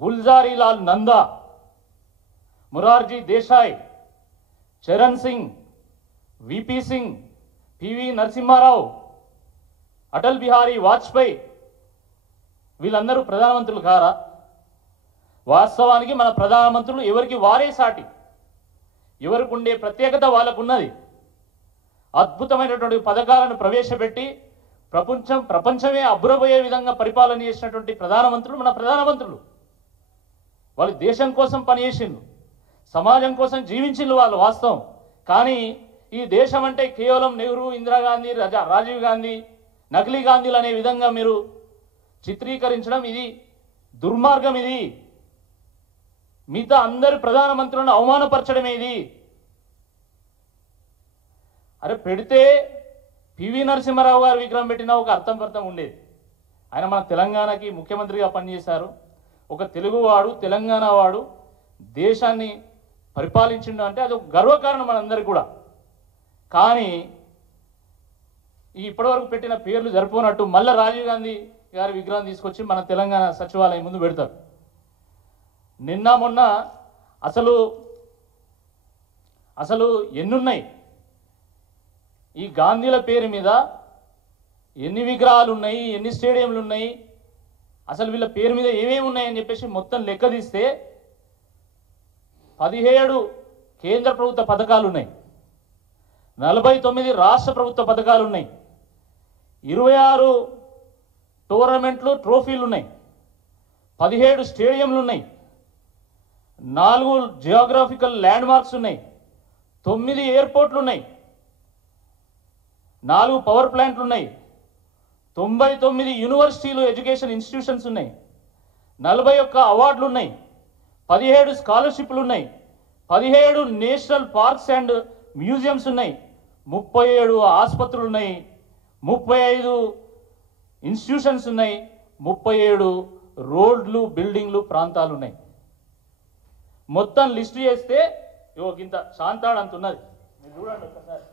गुलजारीलाल नंदा, मुरारजी देसाई, चरण Singh, VP Singh, PV Narasimha Rao, Atal Bihari Vajpayee వీళ్ళందరూ ప్రధానమంత్రులు కారా? వాస్తవానికి మన ప్రధానమంత్రులు ఎవరికి వారే సాటి, ఎవరికి ఉండే ప్రత్యేకత వాళ్ళకు ఉన్నది. అద్భుతమైనటువంటి పథకాలను ప్రవేశపెట్టి ప్రపంచమే అబ్బురబోయే విధంగా పరిపాలన చేసినటువంటి ప్రధానమంత్రులు మన ప్రధానమంత్రులు. వాళ్ళు దేశం కోసం పనిచేసిండ్రు, సమాజం కోసం జీవించిండ్రు వాళ్ళు వాస్తవం. కానీ ఈ దేశం అంటే కేవలం నెహ్రూ, ఇందిరాగాంధీ, రాజీవ్ గాంధీ, నకిలీ గాంధీలు అనే విధంగా మీరు చిత్రీకరించడం ఇది దుర్మార్గం. ఇది మిగతా అందరి ప్రధానమంత్రులను అవమానపరచడమే ఇది. అరే పెడితే పివి నరసింహారావు గారు విగ్రహం పెట్టినా ఒక అర్థం ఉండేది. ఆయన మన తెలంగాణకి ముఖ్యమంత్రిగా పనిచేశారు. ఒక తెలుగువాడు, తెలంగాణ వాడు దేశాన్ని పరిపాలించిండు అంటే అది ఒక గర్వకారణం మనందరికీ కూడా. కానీ ఇప్పటివరకు పెట్టిన పేర్లు సరిపోనట్టు మళ్ళీ రాజీవ్ గాంధీ గారి విగ్రహం తీసుకొచ్చి మన తెలంగాణ సచివాలయం ముందు పెడతారు. నిన్న మొన్న అసలు ఎన్నున్నాయి ఈ గాంధీల పేరు మీద, ఎన్ని విగ్రహాలు ఉన్నాయి, ఎన్ని స్టేడియంలు ఉన్నాయి, అసలు వీళ్ళ పేరు మీద ఏమేమి ఉన్నాయని చెప్పేసి మొత్తం లెక్క తీస్తే 17 కేంద్ర ప్రభుత్వ పథకాలు ఉన్నాయి, 49 రాష్ట్ర ప్రభుత్వ పథకాలు ఉన్నాయి, 26 టోర్నమెంట్లు, ట్రోఫీలు ఉన్నాయి, 17 స్టేడియంలు ఉన్నాయి, 4 జియోగ్రాఫికల్ ల్యాండ్ మార్క్స్ ఉన్నాయి, 9 ఎయిర్పోర్ట్లు ఉన్నాయి, 4 పవర్ ప్లాంట్లు ఉన్నాయి, 99 యూనివర్సిటీలు, ఎడ్యుకేషన్ ఇన్స్టిట్యూషన్స్ ఉన్నాయి, 41 అవార్డులు ఉన్నాయి, 17 స్కాలర్షిప్లు ఉన్నాయి, 17 నేషనల్ పార్క్స్ అండ్ మ్యూజియంస్ ఉన్నాయి, 37 ఆసుపత్రులు ఉన్నాయి, 35 ఇన్స్టిట్యూషన్స్ ఉన్నాయి, 37 రోడ్లు, బిల్డింగ్లు, ప్రాంతాలు ఉన్నాయి. మొత్తం లిస్టు చేస్తే ఇంత శాంతాడు అంత ఉన్నది. మీరు చూడండి ఒకసారి.